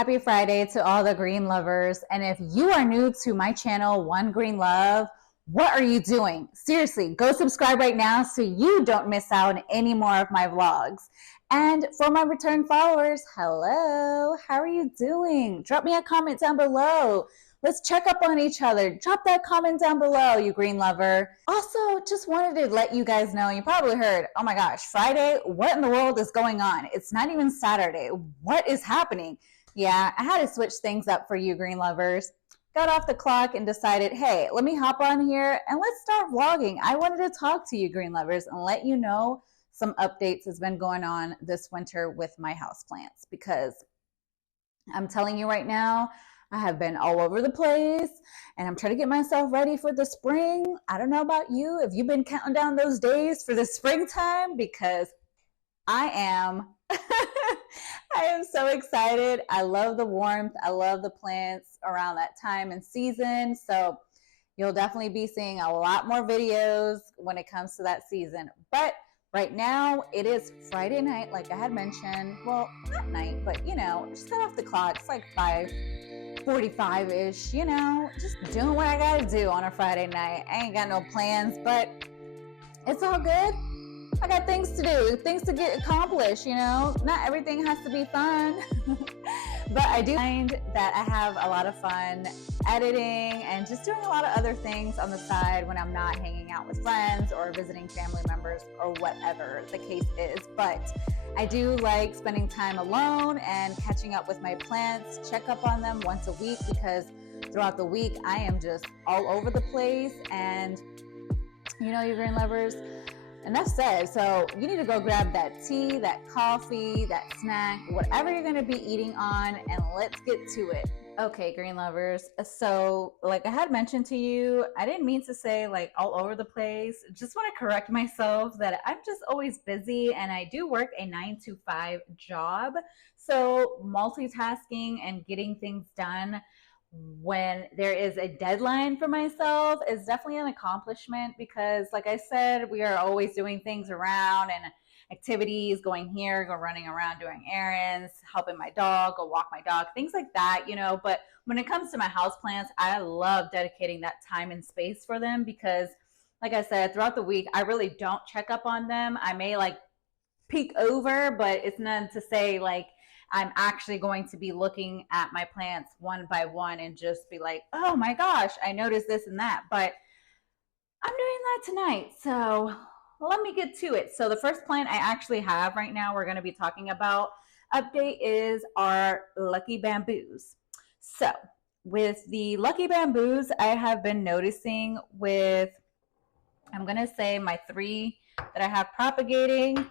Happy Friday to all the green lovers. And if you are new to my channel, One Green Love, what are you doing? Seriously, go subscribe right now so you don't miss out on any more of my vlogs. And for my return followers, hello, how are you doing? Drop me a comment down below. Let's check up on each other. Drop that comment down below, you green lover. Also, just wanted to let you guys know, you probably heard, oh my gosh, Friday, what in the world is going on? It's not even Saturday. What is happening? Yeah, I had to switch things up for you green lovers. Got off the clock and decided, hey, let me hop on here and let's start vlogging. I wanted to talk to you green lovers and let you know some updates has been going on this winter with my houseplants, because I'm telling you right now, I have been all over the place and I'm trying to get myself ready for the spring. I don't know about you, if you've been counting down those days for the springtime, because I am. I am so excited. I love the warmth. I love the plants around that time and season. So you'll definitely be seeing a lot more videos when it comes to that season. But right now it is Friday night, like I had mentioned. Well, not night, but you know, just got off the clock. It's like 5:45-ish, you know, just doing what I gotta do on a Friday night. I ain't got no plans, but it's all good. I got things to do, things to get accomplished, you know. Not everything has to be fun. But I do find that I have a lot of fun editing and just doing a lot of other things on the side when I'm not hanging out with friends or visiting family members or whatever the case is. But I do like spending time alone and catching up with my plants, check up on them once a week, because throughout the week I am just all over the place. And you know, you green lovers, enough said. So you need to go grab that tea, that coffee, that snack, whatever you're going to be eating on, and let's get to it. Okay, green lovers. So like I had mentioned to you, I didn't mean to say like all over the place. Just want to correct myself that I'm just always busy, and I do work a 9-to-5 job. So multitasking and getting things done when there is a deadline for myself is definitely an accomplishment, because like I said, we are always doing things around and activities, going here, go running around doing errands, helping my dog, go walk my dog, things like that, you know. But when it comes to my houseplants, I love dedicating that time and space for them, because like I said, throughout the week I really don't check up on them. I may like peek over, but it's none to say like I'm actually going to be looking at my plants one by one and just be like, oh my gosh, I noticed this and that. But I'm doing that tonight. So let me get to it. So the first plant I actually have right now, we're going to be talking about update, is our lucky bamboos. So with the lucky bamboos, I have been noticing with, I'm going to say my 3 that I have propagating.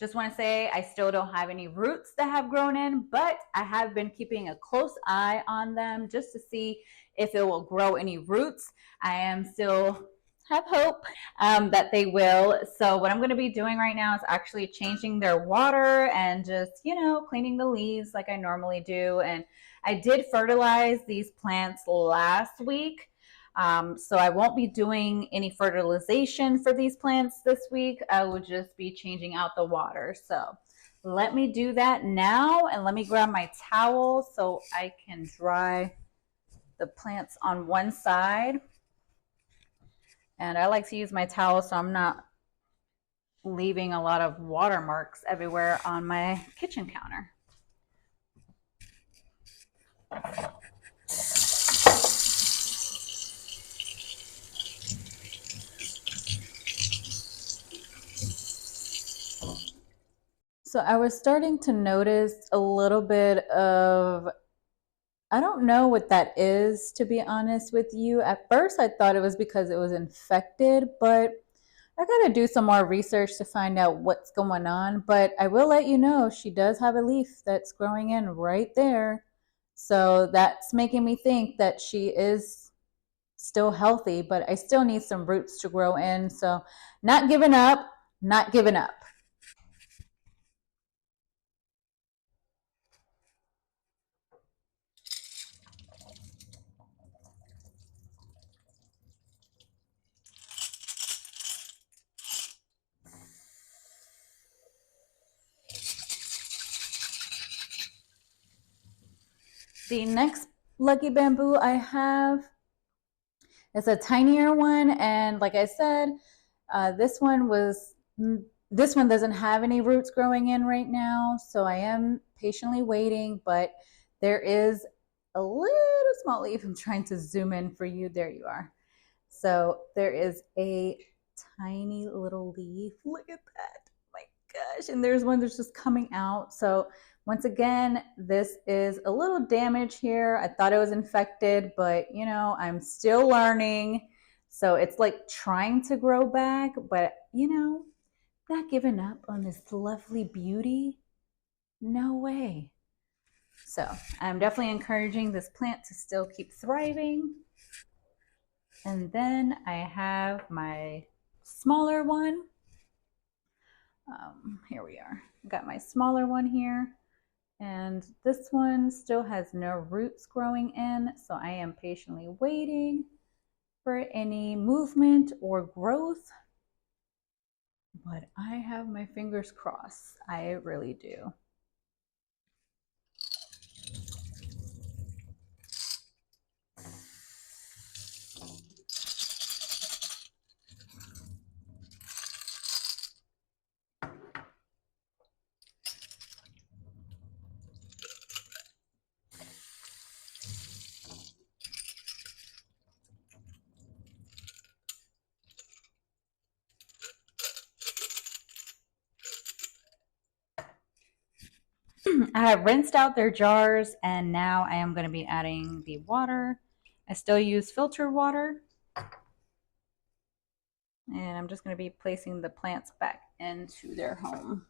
Just want to say I still don't have any roots that have grown in, but I have been keeping a close eye on them just to see if it will grow any roots. I am still have hope that they will. So what I'm going to be doing right now is actually changing their water and just, you know, cleaning the leaves like I normally do. And I did fertilize these plants last week. So I won't be doing any fertilization for these plants this week. I will just be changing out the water. So let me do that now, and let me grab my towel so I can dry the plants on one side. And I like to use my towel so I'm not leaving a lot of watermarks everywhere on my kitchen counter. So I was starting to notice a little bit of, I don't know what that is, to be honest with you. At first I thought it was because it was infected, but I gotta do some more research to find out what's going on. But I will let you know, she does have a leaf that's growing in right there. So that's making me think that she is still healthy, but I still need some roots to grow in. So not giving up, not giving up. The next lucky bamboo I have is a tinier one, and like I said, this one doesn't have any roots growing in right now, so I am patiently waiting, but there is a little small leaf. I'm trying to zoom in for you. There you are. So there is a tiny little leaf. Look at that. My gosh. And there's one that's just coming out. So once again, this is a little damage here. I thought it was infected, but you know, I'm still learning. So it's like trying to grow back, but you know, not giving up on this lovely beauty. No way. So I'm definitely encouraging this plant to still keep thriving. And then I have my smaller one. Here we are. Got my smaller one here. And this one still has no roots growing in, so I am patiently waiting for any movement or growth. But I have my fingers crossed. I really do. I have rinsed out their jars, and now I am going to be adding the water. I still use filtered water. And I'm just going to be placing the plants back into their home.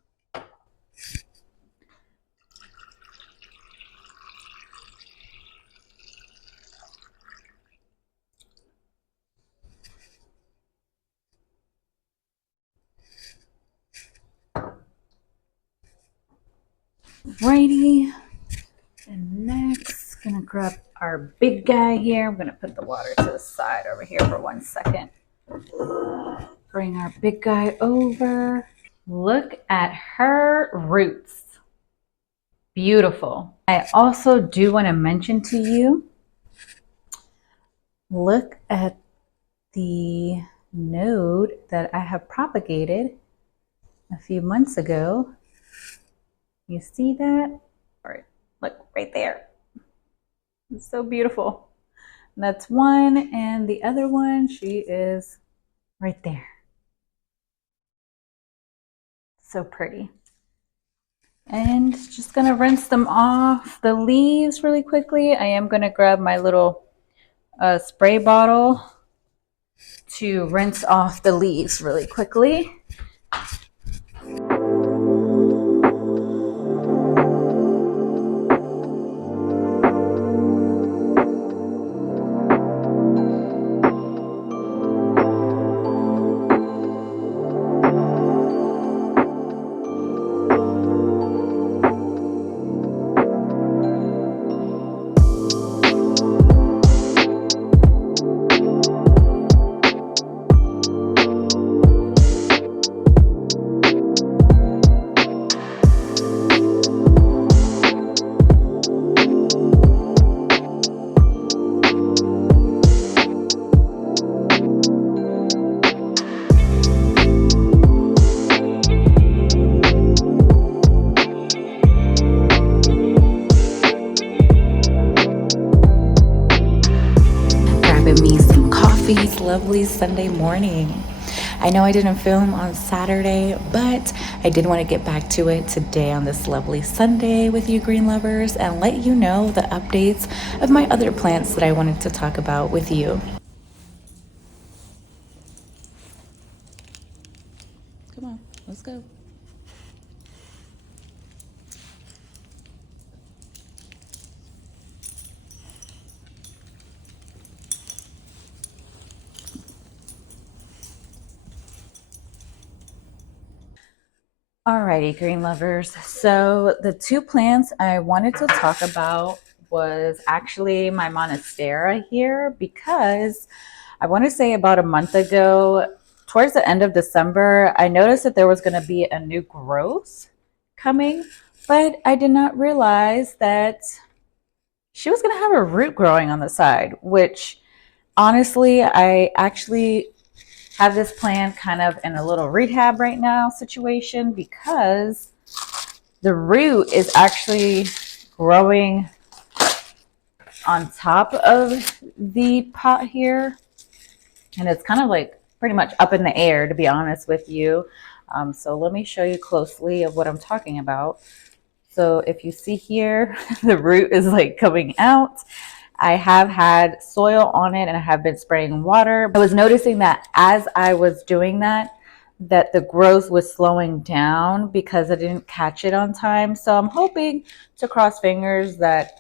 Righty. And next, gonna grab our big guy here. I'm gonna put the water to the side over here for 1 second. Bring our big guy over. Look at her roots. Beautiful. I also do want to mention to you, look at the node that I have propagated a few months ago. You see that? All right, look right there. It's so beautiful. That's one, and the other one, she is right there. So pretty. And just gonna rinse them off the leaves really quickly. I am gonna grab my little spray bottle to rinse off the leaves really quickly. Lovely Sunday morning. I know I didn't film on Saturday, but I did want to get back to it today on this lovely Sunday with you green lovers and let you know the updates of my other plants that I wanted to talk about with you. Come on, let's go. Alrighty, green lovers. So the two plants I wanted to talk about was actually my monstera here, because I want to say about a month ago, towards the end of December, I noticed that there was going to be a new growth coming, but I did not realize that she was going to have a root growing on the side, which honestly, I actually have this plant kind of in a little rehab right now situation because the root is actually growing on top of the pot here. And it's kind of like pretty much up in the air, to be honest with you. So let me show you closely of what I'm talking about. So if you see here, the root is like coming out. I have had soil on it and I have been spraying water. I was noticing that as I was doing that, that the growth was slowing down because I didn't catch it on time. So I'm hoping, to cross fingers, that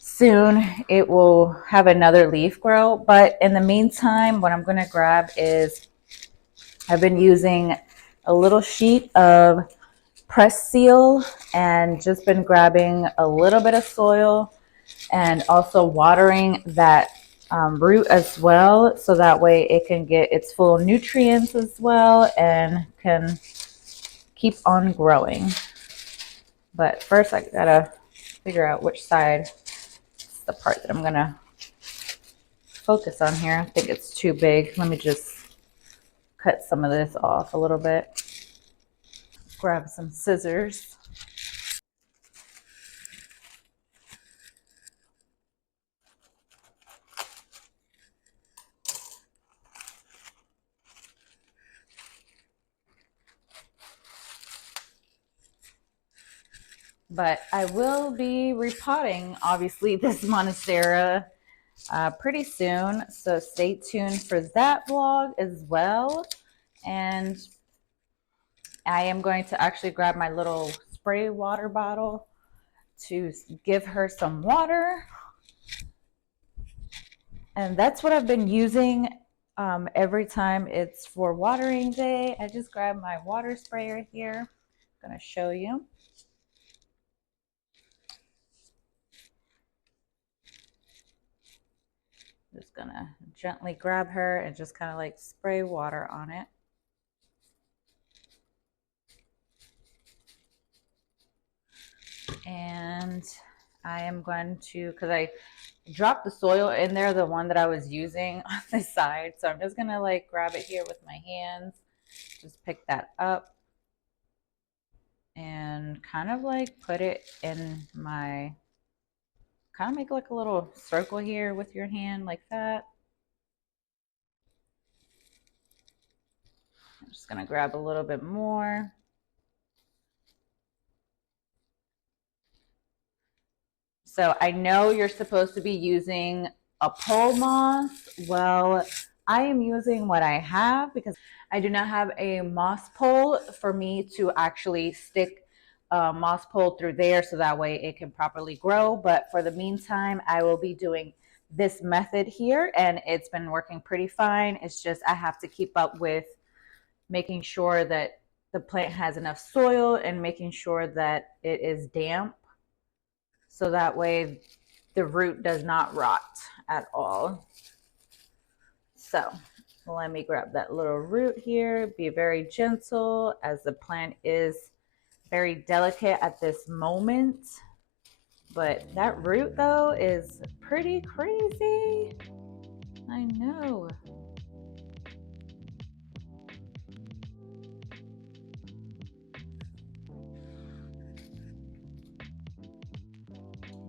soon it will have another leaf grow. But in the meantime, what I'm going to grab is, I've been using a little sheet of press seal and just been grabbing a little bit of soil and also watering that root as well, so that way it can get its full nutrients as well and can keep on growing. But first I gotta figure out which side is the part that I'm gonna focus on here. I think it's too big. Let me just cut some of this off a little bit. Grab some scissors. But I will be repotting, obviously, this monstera pretty soon. So stay tuned for that vlog as well. And I am going to actually grab my little spray water bottle to give her some water. And that's what I've been using every time it's for watering day. I just grab my water sprayer here. I'm going to show you. Just going to gently grab her and just kind of like spray water on it. And I am going to, because I dropped the soil in there, the one that I was using on the side. So I'm just going to like grab it here with my hands, just pick that up and kind of like put it in my, kind of make like a little circle here with your hand like that. I'm just going to grab a little bit more. So I know you're supposed to be using a pole moss. Well, I am using what I have because I do not have a moss pole for me to actually stick a moss pole through there so that way it can properly grow. But for the meantime, I will be doing this method here and it's been working pretty fine. It's just I have to keep up with making sure that the plant has enough soil and making sure that it is damp, so that way the root does not rot at all. So let me grab that little root here. Be very gentle as the plant is very delicate at this moment. But that root though is pretty crazy. I know.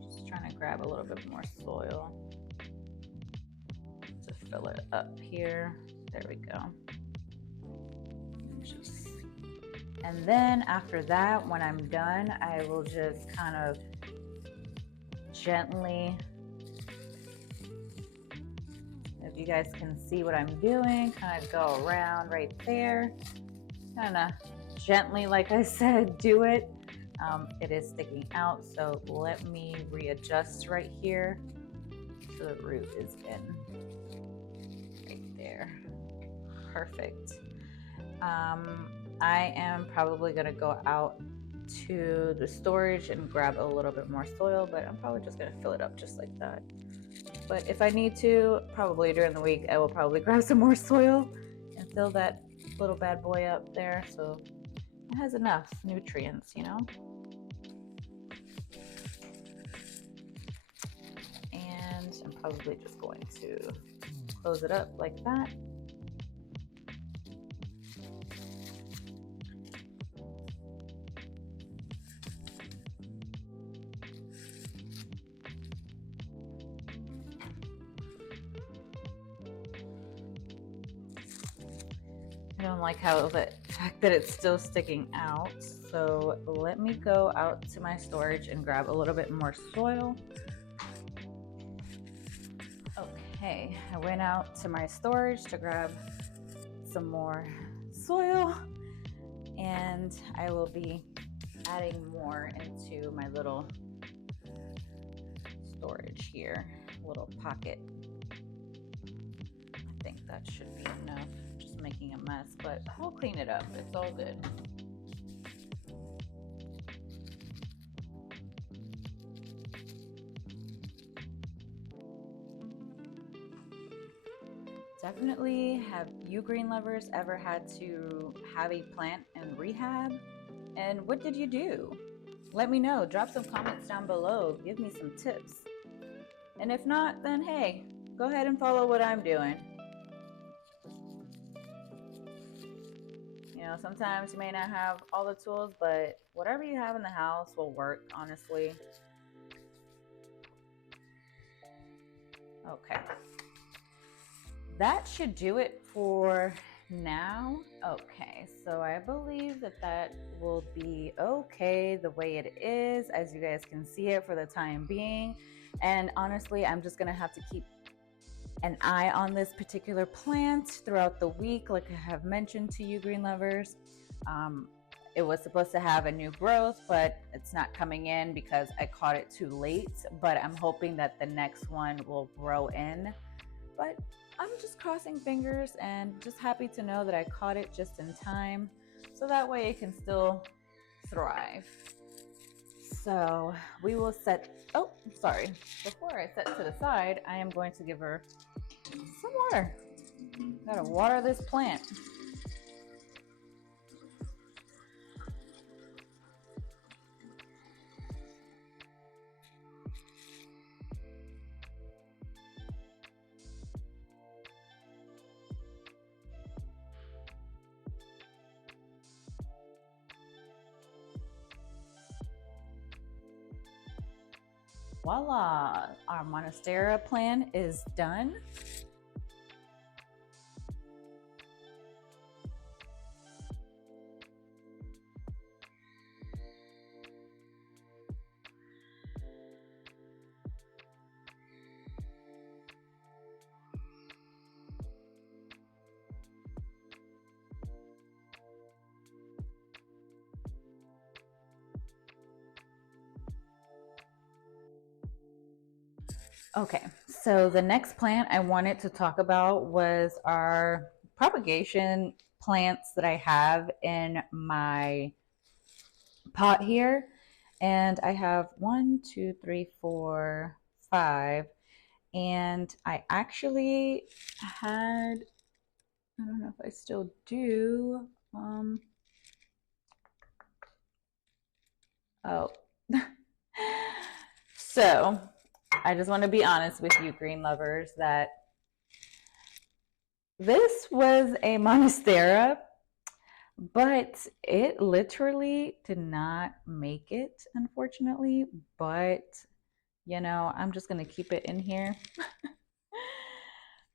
Just trying to grab a little bit more soil to fill it up here. There we go. And then after that, when I'm done, I will just kind of gently, if you guys can see what I'm doing, kind of go around right there, kind of gently, like I said, do it. It is sticking out, so let me readjust right here so the root is in right there. Perfect. I am probably going to go out to the storage and grab a little bit more soil, but I'm probably just going to fill it up just like that. But if I need to, probably during the week, I will probably grab some more soil and fill that little bad boy up there so it has enough nutrients, you know? and I'm probably just going to close it up like that. I don't like how the fact that it's still sticking out. So let me go out to my storage and grab a little bit more soil. Okay, I went out to my storage to grab some more soil, and I will be adding more into my little storage here, little pocket. I think that should be enough. Just making a mess, but I'll clean it up. It's all good. Definitely, have you green lovers ever had to have a plant in rehab? And what did you do? Let me know. Drop some comments down below. Give me some tips. And if not, then hey, go ahead and follow what I'm doing. You know, sometimes you may not have all the tools, but whatever you have in the house will work, honestly. Okay. That should do it for now. Okay, so I believe that that will be okay the way it is, as you guys can see it for the time being. And honestly, I'm just gonna have to keep an eye on this particular plant throughout the week, like I have mentioned to you green lovers. It was supposed to have a new growth, but it's not coming in because I caught it too late. But I'm hoping that the next one will grow in. But I'm just crossing fingers and just happy to know that I caught it just in time, so that way it can still thrive. So we will set, oh, sorry. Before I set to the side, I am going to give her some water. Gotta water this plant. Voila, our Monstera plant is done. Okay, so the next plant I wanted to talk about was our propagation plants that I have in my pot here. And I have 1, 2, 3, 4, 5. And I actually had, I don't know if I still do. Oh. So I just want to be honest with you, green lovers, that this was a monstera, but it literally did not make it, unfortunately. But, you know, I'm just going to keep it in here.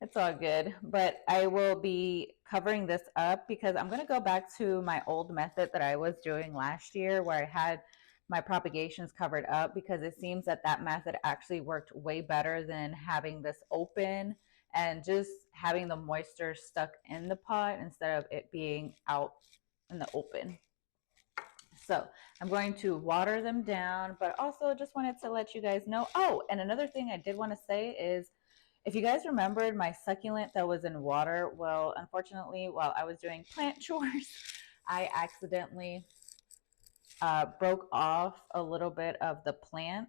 It's all good. But I will be covering this up because I'm going to go back to my old method that I was doing last year where I had my propagations covered up, because it seems that that method actually worked way better than having this open and just having the moisture stuck in the pot instead of it being out in the open. So I'm going to water them down, but also just wanted to let you guys know. Oh, and another thing I did want to say is, if you guys remembered my succulent that was in water, well, unfortunately, while I was doing plant chores, I accidentally broke off a little bit of the plant.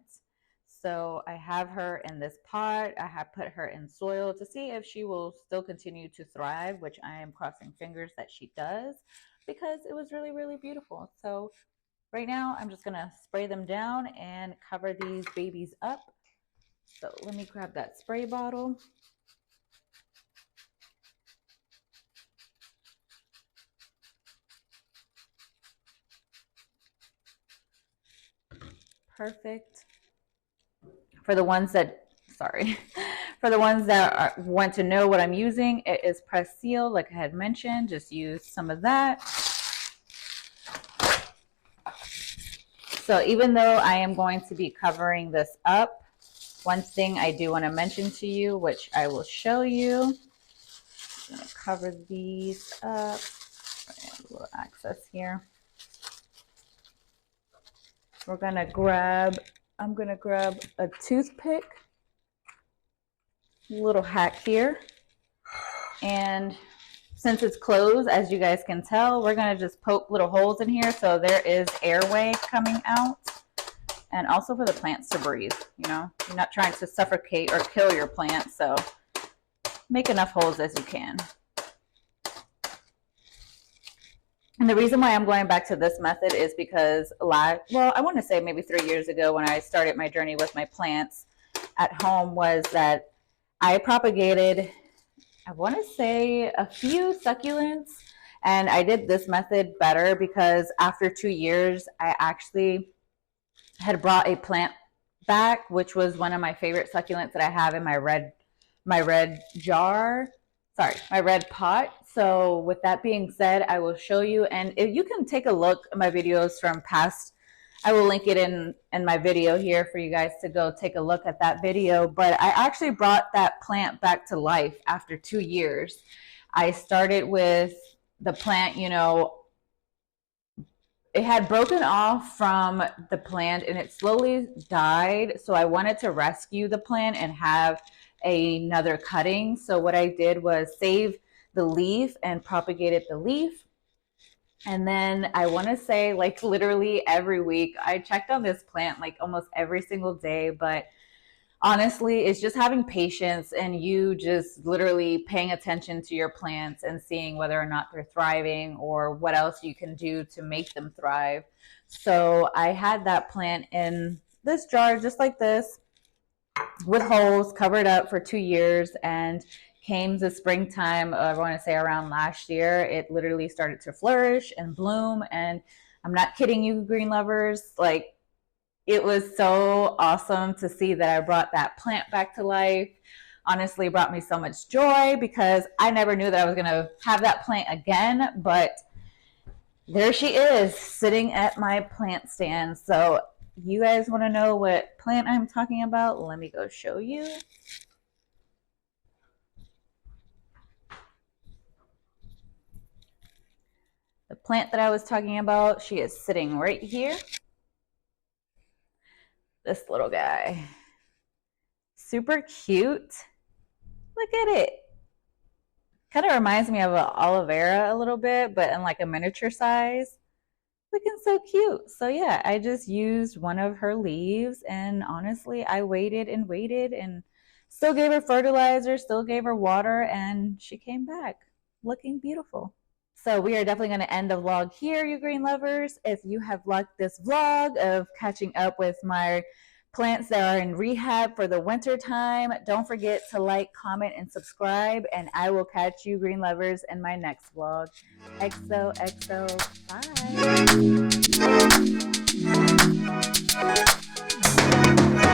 So I have her in this pot. I have put her in soil to see if she will still continue to thrive, which I am crossing fingers that she does, because it was really, really beautiful. So right now I'm just gonna spray them down and cover these babies up. So let me grab that spray bottle. Perfect. For the ones that, sorry, for the ones that want to know what I'm using, it is Press Seal, like I had mentioned. Just use some of that. So even though I am going to be covering this up, one thing I do want to mention to you, which I will show you. I'm going to cover these up. I have a little access here. I'm going to grab a toothpick, little hack here. And since it's closed, as you guys can tell, we're going to just poke little holes in here so there is airway coming out. And also for the plants to breathe, you know, you're not trying to suffocate or kill your plants, so make enough holes as you can. And the reason why I'm going back to this method is because I want to say maybe 3 years ago when I started my journey with my plants at home was that I propagated, I want to say a few succulents, and I did this method better because after 2 years, I actually had brought a plant back, which was one of my favorite succulents that I have in my red pot. So with that being said, I will show you, and if you can take a look at my videos from past, I will link it in my video here for you guys to go take a look at that video. But I actually brought that plant back to life after 2 years. I started with the plant, you know, it had broken off from the plant and it slowly died. So I wanted to rescue the plant and have another cutting. So what I did was save the leaf and propagated the leaf. And then I want to say like literally every week I checked on this plant like almost every single day, but honestly, it's just having patience and you just literally paying attention to your plants and seeing whether or not they're thriving or what else you can do to make them thrive. So I had that plant in this jar just like this with holes, covered up for 2 years, and came the springtime, I want to say around last year, it literally started to flourish and bloom. And I'm not kidding you, green lovers, like it was so awesome to see that I brought that plant back to life. Honestly, it brought me so much joy because I never knew that I was going to have that plant again, but there she is sitting at my plant stand. So you guys want to know what plant I'm talking about? Let me go show you. The plant that I was talking about, she is sitting right here. This little guy. Super cute. Look at it. Kind of reminds me of an aloe vera a little bit, but in like a miniature size. Looking so cute. So yeah, I just used one of her leaves, and honestly, I waited and still gave her fertilizer, still gave her water, and she came back looking beautiful. So we are definitely going to end the vlog here, you green lovers. If you have liked this vlog of catching up with my plants that are in rehab for the winter time, don't forget to like, comment, and subscribe, and I will catch you green lovers in my next vlog. XOXO, bye.